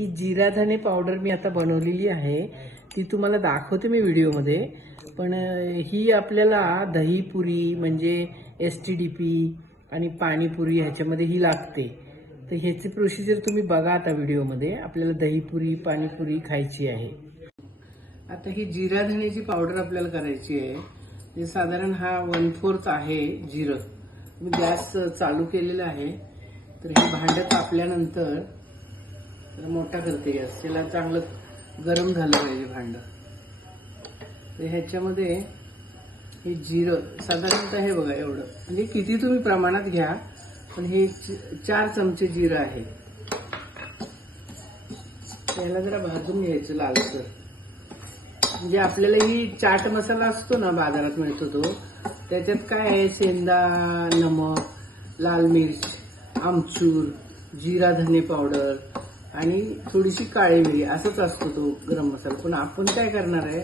ही जिरा धने पावडर मी आता बनवलेली आहे, ती तुम्हाला दाखवते मी व्हिडिओमध्ये. पण ही आपल्याला दहीपुरी म्हणजे STDP आणि पाणीपुरी ह्याच्यामध्ये ही लागते. तर ह्याची प्रोसिजर तुम्ही बघा आता व्हिडिओमध्ये. आपल्याला दहीपुरी पाणीपुरी खायची आहे. आता ही जिरा धण्याची पावडर आपल्याला करायची आहे. म्हणजे साधारण हा 1/4 आहे जिरं. मी गॅस चालू केलेला आहे. तर हे भांडं तापल्यानंतर मोठा करते गॅस, त्याला चांगलं गरम झालं पाहिजे भांडं. तर ह्याच्यामध्ये हे जिरं साधारणतः हे बघा एवढं, म्हणजे किती तुम्ही प्रमाणात घ्या, पण हे 4 चमचे जिरं आहे. त्याला जरा भाजून घ्यायचं लालसर. म्हणजे आपल्याला ही चाट मसाला असतो ना बाजारात मिळतो तो, त्याच्यात काय आहे, सेंदा नमक, लाल मिर्च, आमचूर, जिरा धने पावडर आणि थोडीशी काळी मिरी असंच असतो तो गरम मसाला. पण आपण काय करणार आहे,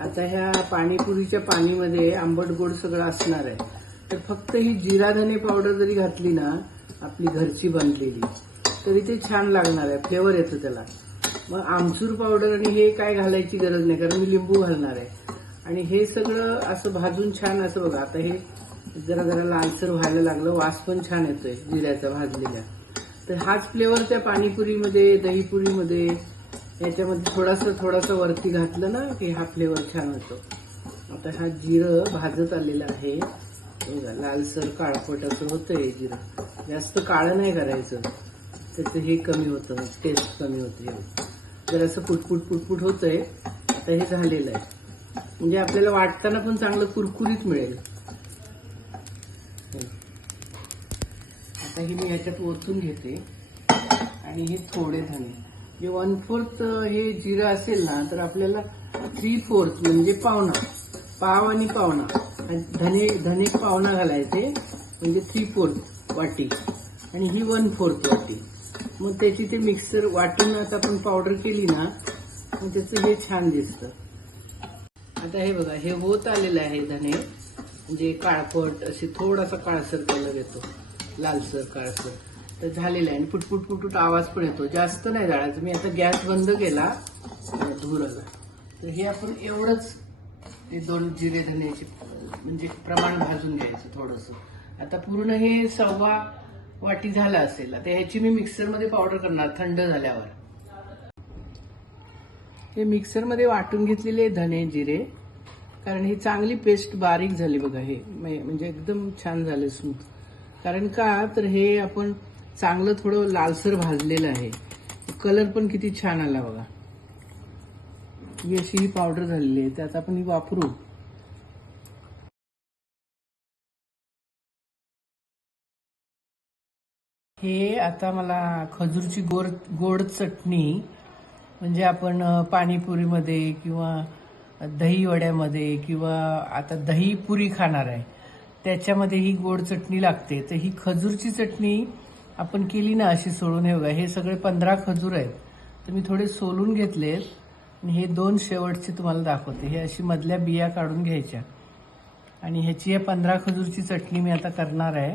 आता ह्या पाणीपुरीच्या पाणीमध्ये आंबट गोड सगळं असणार आहे. तर फक्त ही जिरा धने पावडर जरी घातली ना आपली घरची बनलेली, तरी ते छान लागणार आहे, फ्लेवर येतो त्याला. मग आमचूर पावडर आणि हे काय घालायची गरज नाही, कारण मी लिंबू घालणार आहे. आणि हे सगळं असं भाजून छान असं बघा. आता हे जरा जरा लालसर व्हायला लागलं, वास पण छान येतोय जिऱ्याचा भाजलेल्या. तर हाच फ्लेवर त्या पाणीपुरीमध्ये दहीपुरीमध्ये याच्यामध्ये थोडासा वरती घातलं ना की हा फ्लेवर छान होतो. आता हा जिरं भाजत आलेला आहे बघा, लालसर काळपट असं होतंय जिरं. जास्त काळं नाही करायचं, त्याचं हे कमी होतं, टेस्ट कमी होते. जर असं पुटपुट होतंय. आता हे झालेलं आहे, म्हणजे आपल्याला वाटताना पण चांगलं कुरकुरीत मिळेल. आता ही मी ह्याच्यात ओतून घेते आणि हे थोडे धने, जे 1/4 हे जिरं असेल ना, तर आपल्याला 3/4 म्हणजे पाव आणि पावणा धने पावणा घालायचे, म्हणजे 3/4 वाटी आणि ही 1/4 वाटी. मग त्याची ते मिक्सर वाटून आता आपण पावडर केली ना, मग त्याचं हे छान दिसतं. आता हे बघा, हे होत आलेलं आहे धने, म्हणजे काळपट असे थोडासा काळसर कलर येतो, लालसर काळसर. तर झालेलं आहे आणि पुटपुट आवाज पण येतो. जास्त नाही जाळायचं. मी आता गॅस बंद केला, धूर आला. तर हे आपण एवढंच ते 2 जिरे धन्याचे म्हणजे प्रमाण भाजून घ्यायचं थोडंसं. आता पूर्ण हे 1/4 वाटी झालं असेल. आता ह्याची मी मिक्सरमध्ये पावडर करणार थंड झाल्यावर. हे मिक्सरमध्ये वाटून घेतलेले धने जिरे, कारण ही चांगली पेस्ट बारीक झाली बघा. हे म्हणजे एकदम छान झाले स्मूथ. कारण का तर हे आपण चांगलं थोडं लालसर भाजलेलं आहे. कलर पण किती छान आला बघा. ही अशी ही पावडर झालेली आहे. त्यात आपण ही वापरू. हे आता मला खजूरची गोड चटणी, म्हणजे आपण पाणीपुरीमध्ये किंवा दही वड्यामध्ये किंवा आता दही पुरी खाणार आहे त्याच्यामध्ये ही गोड चटणी लागते. तर ही खजूरची चटणी आपण केली ना अशी सोलून, हे बघा हे सगळे 15 खजूर आहेत. तर मी थोडे सोलून घेतलेत आणि हे 2 शेवटचे तुम्हाला दाखवते. हे अशी मधल्या बिया काढून घ्यायच्या आणि ह्याची या 15 खजूरची चटणी मी आता करणार आहे.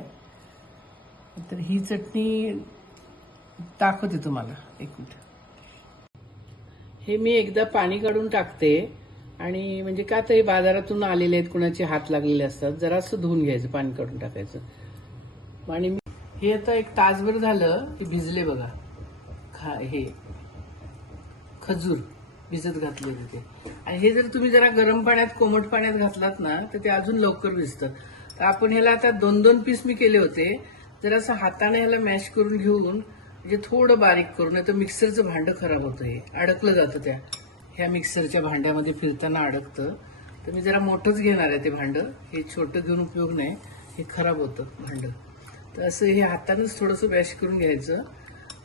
तर ही चटणी दाखवते तुम्हाला, एक मिनिट. हे मी एकदा पाणी काढून टाकते आणि म्हणजे का तरी बाजारातून आलेले आहेत, कुणाचे हात लागलेले असतात, जरासं धुवून घ्यायचं, पाणी काढून टाकायचं. आणि हे आता 1 तासभर झालं की भिजले बघा. हे खजूर भिजत घातले होते. आणि हे जर तुम्ही जरा गरम पाण्यात कोमट पाण्यात घातलात ना तर ते अजून लवकर भिजतं. तर आपण ह्याला आता 2-2 पीस मी केले होते. जरासं हाताने ह्याला मॅश करून घेऊन, म्हणजे थोडं बारीक करून, नाही तर मिक्सरचं भांडं खराब होतं, हे अडकलं जातं ह्या मिक्सरच्या भांड्यामध्ये फिरताना अडकतं. तर मी जरा मोठंच घेणार आहे ते भांडं. हे छोटं घेऊन उपयोग नाही, हे खराब होतं भांडं. तर असं हे हातानंच थोडंसं मॅश करून घ्यायचं,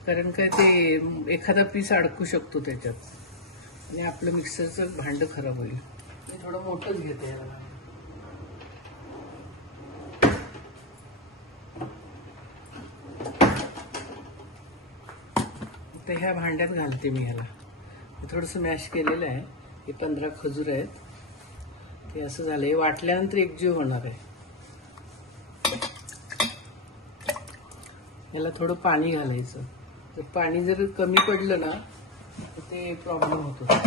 कारण काय ते एखादा पीस अडकू शकतो त्याच्यात आणि आपलं मिक्सरचं भांडं खराब होईल. मी थोडं मोठंच घेते याला. तर ह्या भांड्यात घालते मी ह्याला. थोडंसं मॅश केलेलं आहे. हे 15 खजूर आहेत. ते असं झालं, हे वाटल्यानंतर एकजीव होणार आहे. याला थोडं पाणी घालायचं. तर पाणी जर कमी पडलं ना ते प्रॉब्लेम होतो.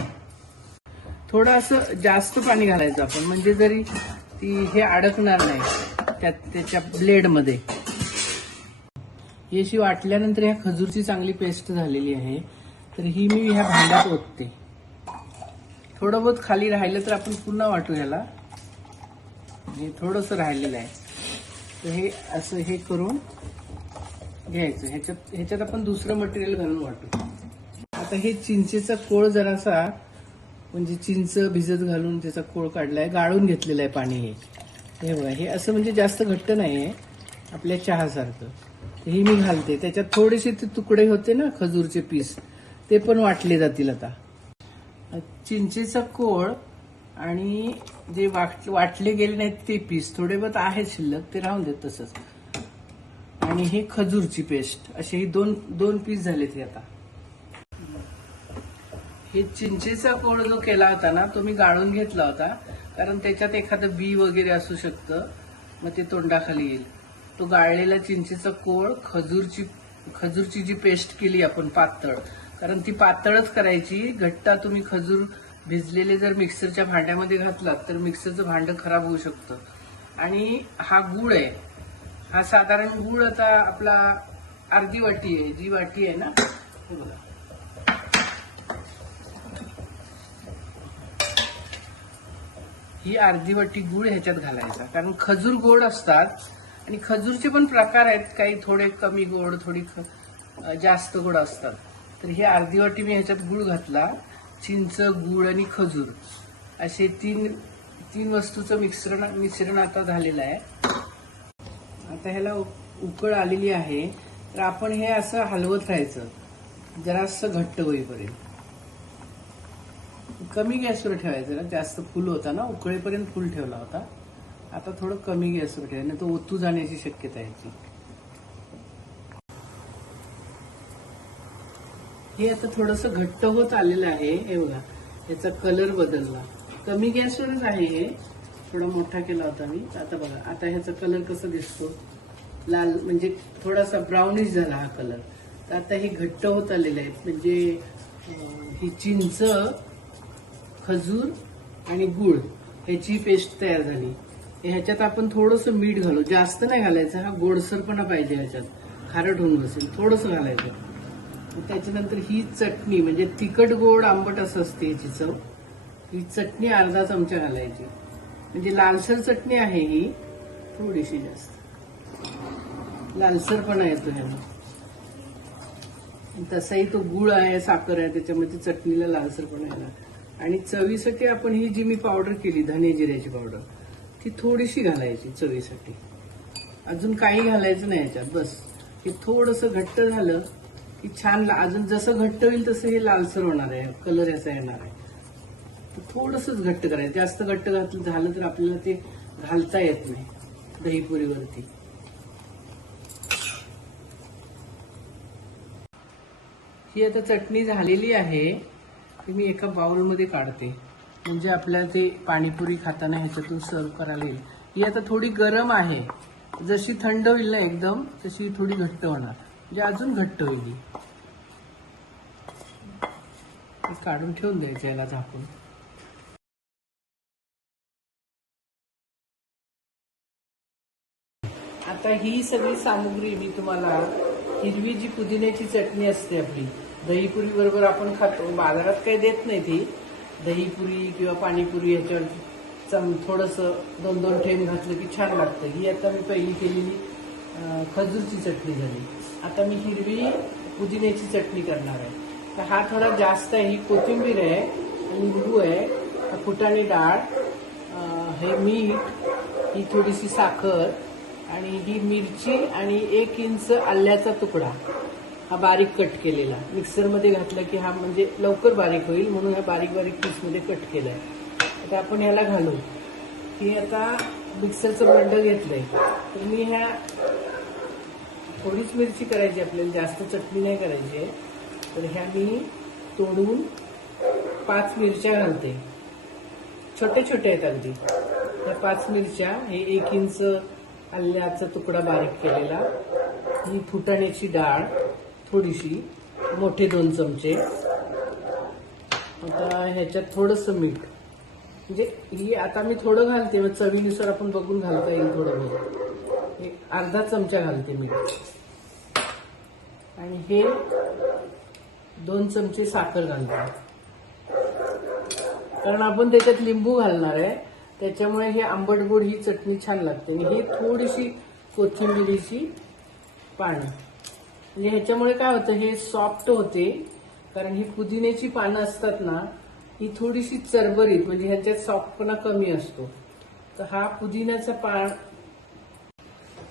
थोडं असं जास्त पाणी घालायचं आपण, म्हणजे जरी ती हे अडकणार नाही त्याच्या ब्लेडमध्ये. ही अशी वाटल्यानंतर ह्या खजूरची चांगली पेस्ट झालेली आहे, तर ही मी ह्या भांड्यात ओतते. थोडं बहुत खाली राहिलं तर आपण पुन्हा वाटू याला. हे थोडंसं राहिलेलं आहे, तर हे असं हे करून घ्यायचं. ह्याच्यात आपण दुसरं मटेरियल घालून वाटू. आता हे चिंचेचा कोळ जरासा, म्हणजे चिंच भिजत घालून त्याचा कोळ काढलाय, गाळून घेतलेलं आहे पाणी. हे बघा, हे असं म्हणजे जास्त घट्ट नाही आहे, आपल्या चहासारखं. हे मी घालते. त्याच्यात थोडेसे ते तुकडे होते ना खजूरचे पीस, ते पण वाटले जातील. आता चिंचेचा कोळ आणि जे वाटले गेले नाहीत ते पीस थोडे बहुत आहेत शिल्लक, ते राहून देत तसंच. आणि हे खजूरची पेस्ट, असे ही दोन पीस झालेत. हे आता हे चिंचेचा कोळ जो केला होता ना, तो मी गाळून घेतला होता, कारण त्याच्यात एखादं बी वगैरे असू शकतं, मग ते तोंडाखाली येईल. तो गाळलेला चिंचेचा कोळ, खजूरची जी पेस्ट केली आपण पातळ, कारण ती पातळच करायची. घट्टा तुम्ही खजूर भिजलेले जर मिक्सरच्या भांड्यामध्ये घातलात तर मिक्सरचं भांडं खराब होऊ शकतं. आणि हा गूळ आहे, हा साधारण गूळ आता आपला अर्धी वाटी आहे, जी वाटी आहे ना, ही अर्धी वाटी गूळ ह्याच्यात घालायचा. कारण खजूर गोड असतात आणि खजूरचे पण प्रकार आहेत, काही थोडे कमी गोड, थोडी जास्त गोड असतात. तर ही अर्धी वाटी मी ह्याच्यात गूळ घातला. चिंच, गूळ आणि खजूर असे तीन वस्तूचं मिश्रण आता झालेलं आहे. आता ह्याला उकळ आलेली आहे, तर आपण हे असं हलवत राहायचं जरासं घट्ट होईपर्यंत. कमी गॅसवर ठेवायचं ना, जास्त फुल होता ना, उकळेपर्यंत फुल ठेवला होता. आता थोडं कमी गॅसवर ठेवायचं, नाही तर ओतू जाण्याची शक्यता आहे. हे आता थोडंसं घट्ट होत आलेलं आहे. हे बघा, याचा कलर बदलला. कमी गॅसवरच आहे हे, थोडा मोठा केला होता मी. आता बघा, आता ह्याचा कलर कसा दिसतो, लाल, म्हणजे थोडासा ब्राउनिश झाला हा कलर. तर आता हे घट्ट होत आलेलं आहे, म्हणजे ही चिंच, खजूर आणि गूळ ह्याची पेस्ट तयार झाली. ह्याच्यात आपण थोडंसं मीठ घालू, जास्त नाही घालायचं, हा गोडसरपणा पाहिजे ह्याच्यात, खारट होऊन बसेल, थोडंसं घालायचं. त्याच्यानंतर ही चटणी, म्हणजे तिखट गोड आंबट असं असते याची चव. ही चटणी अर्धा चमचा घालायची, म्हणजे लालसर चटणी आहे ही, थोडीशी जास्त लालसरपणा येतो ह्याला. तसाही तो गुळ आहे, साखर आहे, त्याच्यामध्ये चटणीला लालसरपणा यायला. आणि चवीसाठी आपण ही जी मी पावडर केली, धने जिऱ्याची पावडर, ती थोडीशी घालायची चवीसाठी. अजून काही घालायचं नाही याच्यात. बस हे थोडंसं घट्ट झालं की छान, अजून जसं घट्ट होईल तसं हे लालसर होणार आहे, कलर याचा येणार आहे. थोडंसंच घट्ट करायचं, जास्त घट्ट झालं तर आपल्याला ते घालता येत नाही दहीपुरीवरती. ही आता चटणी झालेली आहे, ती मी एका बाउलमध्ये काढते, म्हणजे आपल्याला ते पाणीपुरी खाताना ह्याच्यातून सर्व करायला येईल. ही आता थोडी गरम आहे, जशी थंड होईल ना एकदम, तशी थोडी घट्ट होणार, म्हणजे अजून घट्ट होईल. काढून ठेवून द्यायचं याला झाकून. आता ही सगळी सामुग्री मी तुम्हाला, हिरवी जी पुदिन्याची चटणी असते आपली, दहीपुरी बरोबर आपण खातो, बाजारात काही देत नाही ती, दहीपुरी किंवा पाणीपुरी ह्याच्यावर थोडंसं 2-2 थेंब घातलं की छान लागतं. ही आता मी पहिली केलेली खजूरची चटणी झाली. आता मी हिरवी पुदिन्याची चटणी करणार आहे. तर हा थोडा जास्त आहे. ही कोथिंबीर आहे, लिंबू आहे, फुटाणे डाळ, हे मीठ, ही थोडीशी साखर आणि ही मिरची आणि 1 इंच आल्याचा तुकडा, हा बारीक कट केलेला. मिक्सरमध्ये घातला की हा म्हणजे लवकर बारीक होईल, म्हणून हा बारीक बारीक पीसमध्ये कट केलाय. आता आपण ह्याला घालू. ही आता मिक्सरचं भांड घेतलंय, तर मी ह्या थोडीच मिरची करायची आपल्याला, जास्त चटणी नाही करायची आहे. तर ह्या मी तोडून 5 मिरच्या घालते, छोटे छोटे आहेत अगदी. त्या 5 मिरच्या, हे 1 इंच आल्याचा तुकडा बारीक केलेला, ही फुटाण्याची डाळ थोडीशी, मोठे 2 चमचे, आता ह्याच्यात थोडंसं मीठ, म्हणजे ही आता मी थोडं घालते, मग चवीनुसार आपण बघून घालता येईल थोडं मीठ. एक अर्धा चमचा घालते मीठ. आणि हे 2 चमचे साखर घालते, कारण आपण त्याच्यात लिंबू घालणार आहे, त्याच्यामुळे हे आंबट गोड ही चटणी छान लागते. आणि ही थोडीशी कोथिंबिरीची पानं, म्हणजे ह्याच्यामुळे काय होतं, हे सॉफ्ट होते, कारण ही पुदिन्याची पानं असतात ना, ही थोडीशी चरबरीत, म्हणजे ह्याच्यात सॉफ्टपणा कमी असतो. तर हा पुदिन्याचा पान,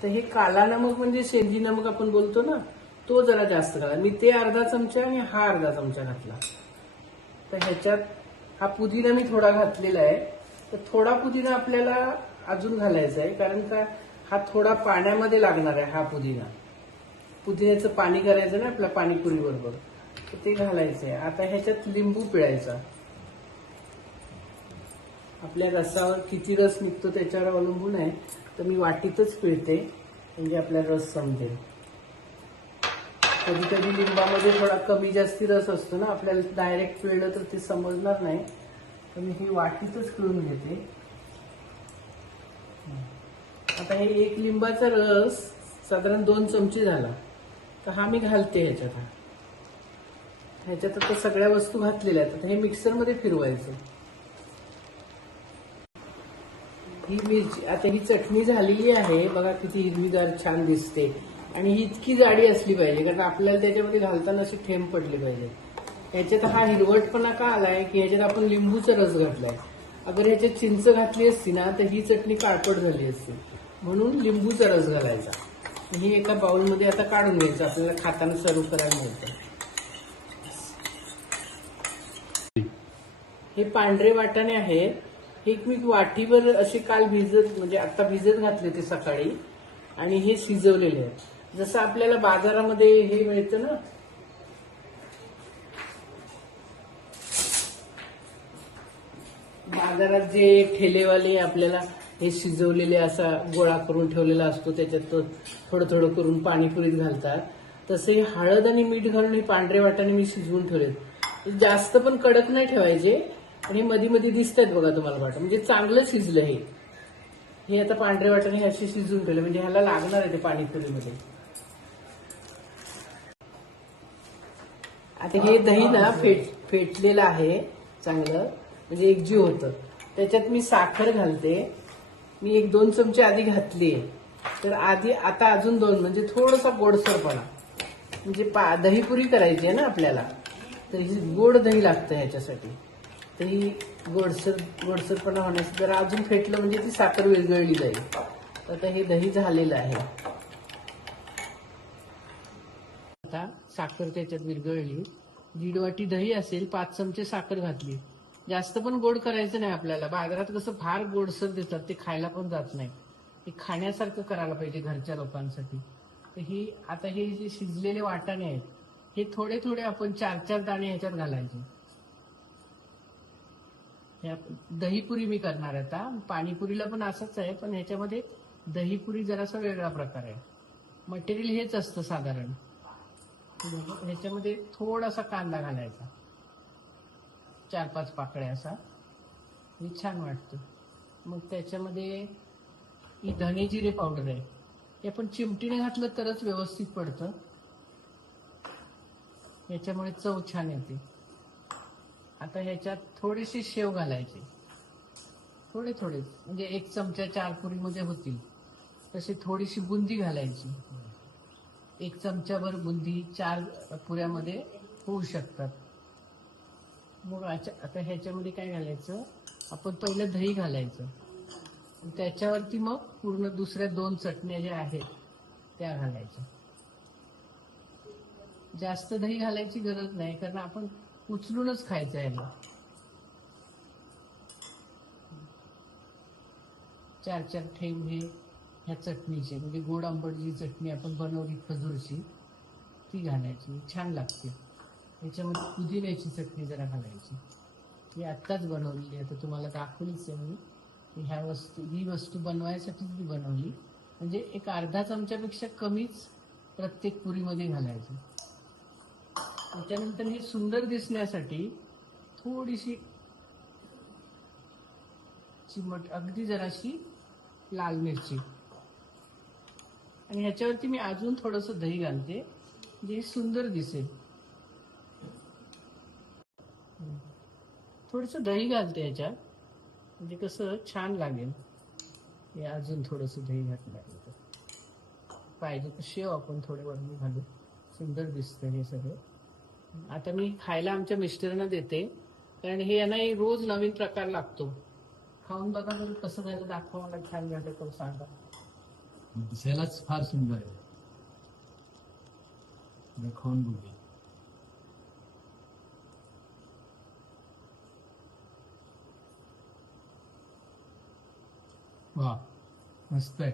तर हे काला नमक म्हणजे शेंदी नमक आपण बोलतो ना, तो जरा जास्त घाला. मी ते अर्धा चमचा आणि हा अर्धा चमचा घातला. तर ह्याच्यात हा पुदिना मी थोडा घातलेला आहे, तर थोडा पुदिना आपल्याला अजून घालायचा आहे, कारण का हा थोडा पाण्यामध्ये लागणार आहे. हा पुदिन्याचं पाणी करायचं ना आपल्या पाणीपुरी बरोबर, तर ते घालायचं आहे. आता ह्याच्यात लिंबू पिळायचा. आपल्या रसावर किती रस निघतो त्याच्यावर अवलंबून आहे, तर मी वाटीतच पिळते, म्हणजे आपल्याला रस समजेल. कधी कधी लिंबामध्ये थोडा कमी जास्ती रस असतो ना, आपल्याला डायरेक्ट पिळलं तर ते समजणार नाही, तर मी ही वाटीतच पिळून घेते. आता हे 1 लिंबाचा रस साधारण 2 चमचे झाला, तर हा मी घालते ह्याच्यात. ह्याच्यात आता सगळ्या वस्तू घातलेल्या आहेत. आता हे मिक्सरमध्ये फिरवायचं. ही मिरची, आता ही चटणी झालेली आहे बघा, किती हिरवीगार छान दिसते. आणि ही इतकी जाडी असली पाहिजे, कारण आपल्याला त्याच्यामध्ये घालताना अशी थेंब पडली पाहिजे. ह्याच्यात हा हिरवटपणा का आलाय, की ह्याच्यात आपण लिंबूचा रस घातलाय. अगर ह्याच्यात चिंच घातली असती ना, तर ही चटणी काळपट झाली असती, म्हणून लिंबूचा रस घालायचा. ही एका बाउलमध्ये आता काढून घ्यायचं, आपल्याला खाताना सर्व करायला मिळतं. हे पांढरे वाटाणे आहेत, हे मी वाटीवर असे काल भिजत, म्हणजे आता भिजत घातले ते सकाळी, आणि हे शिजवलेले आहेत. जसं आपल्याला बाजारामध्ये हे मिळतं ना, बाजारात जे ठेलेवाले आपल्याला हे शिजवलेले असा गोळा करून ठेवलेला असतो, त्याच्यात थोडं थोडं करून पाणीपुरीत घालतात, तसे हळद आणि मीठ घालून हे पांढरे वाटाणे मी शिजवून ठेवलेत. जास्त पण कडक नाही ठेवायचे, आणि मध्ये मध्ये दिसतात बघा तुम्हाला वाटत, म्हणजे चांगलं शिजलं हे. हे आता पांढरे वाटाणे असे शिजवून ठेवले, म्हणजे ह्याला लागणार आहे ते पाणीपुरीमध्ये. आता हे दही ना फेटलेलं आहे चांगलं, म्हणजे एकजीव होतं. त्याच्यात मी साखर घालते. मी 1-2 चमचे आधी घातली, तर आता अजून 2, म्हणजे थोडासा गोडसरपणा, म्हणजे दहीपुरी करायची आहे ना आपल्याला, तर ही गोड दही लागतं ह्याच्यासाठी. तर ही गोडसरपणा होण्यासाठी जरा अजून फेटलं, म्हणजे ती साखर विरघळली जाईल. तर आता हे दही झालेलं आहे. आता साखर त्याच्यात विरघळली. 1.5 वाटी दही असेल, 5 चमचे साखर घातली. जास्त पण गोड करायचं नाही आपल्याला. बाजारात कसं फार गोडसर देतात, ते खायला पण जात नाही. ते खाण्यासारखं करायला पाहिजे घरच्या लोकांसाठी. तर ही आता हे जे शिजलेले वाटाणे आहेत, हे थोडे थोडे आपण 4-4 दाणे ह्याच्यात घालायचे. दहीपुरी मी करणार आहे आता. पाणीपुरीला पण असंच आहे, पण ह्याच्यामध्ये दहीपुरी जरासा वेगळा प्रकार आहे. मटेरियल हेच असतं साधारण. ह्याच्यामध्ये थोडासा कांदा घालायचा, 4-5 पाकळ्या असा, हे छान वाटतं. मग त्याच्यामध्ये ही धने जिरे पावडर आहे, हे आपण चिमटीने घातलं तरच व्यवस्थित पडतं, याच्यामुळे चव छान येते. आता ह्याच्यात थोडीशी शेव घालायची, थोडे थोडे, म्हणजे 1 चमचा 4 पुरीमध्ये होतील तशी. थोडीशी बुंदी घालायची, 1 चमचाभर बुंदी 4 पुऱ्यामध्ये होऊ शकतात. मग आता ह्याच्यामध्ये काय घालायचं, आपण पहिलं दही घालायचं, त्याच्यावरती मग पूर्ण दुसऱ्या 2 चटण्या ज्या आहेत त्या घालायच्या. जास्त दही घालायची गरज नाही, कारण आपण उचलूनच खायचं याला. 4-4 थेंब हे ह्या चटणीचे, म्हणजे गोड आंबट जी चटणी आपण बनवली खजूरची, ती घालायची, छान लागते. त्याच्यामध्ये पुदिन्याची चटणी जरा घालायची. मी आत्ताच बनवलेली आहे, तर तुम्हाला दाखवलीच आहे मी. ही वस्तू बनवायसाठीच मी बनवली, म्हणजे एक अर्धा चमच्यापेक्षा कमीच प्रत्येक पुरीमध्ये घालायची. त्याच्यानंतर हे सुंदर दिसण्यासाठी थोडीशी चिमट, अगदी जराशी लाल मिरची, आणि ह्याच्यावरती मी अजून थोडस दही घालते, जे सुंदर दिसेल. थोडस दही घालते ह्याच्यात, म्हणजे कसं छान लागेल. हे अजून थोडस दही घातलं पाहिजे तर शेव आपण थोडे वरून घालू, सुंदर दिसतं हे सगळं. आता मी खायला आमच्या मिस्टरांना देते, कारण हे यांना रोज नवीन प्रकार लागतो. खाऊन बघा बरं कसं झालं, दाखवा मला, छान झालं तो सांगा. दिसायलाच फार सुंदर आहे. खाऊन बघूया. वा, मस्त आहे.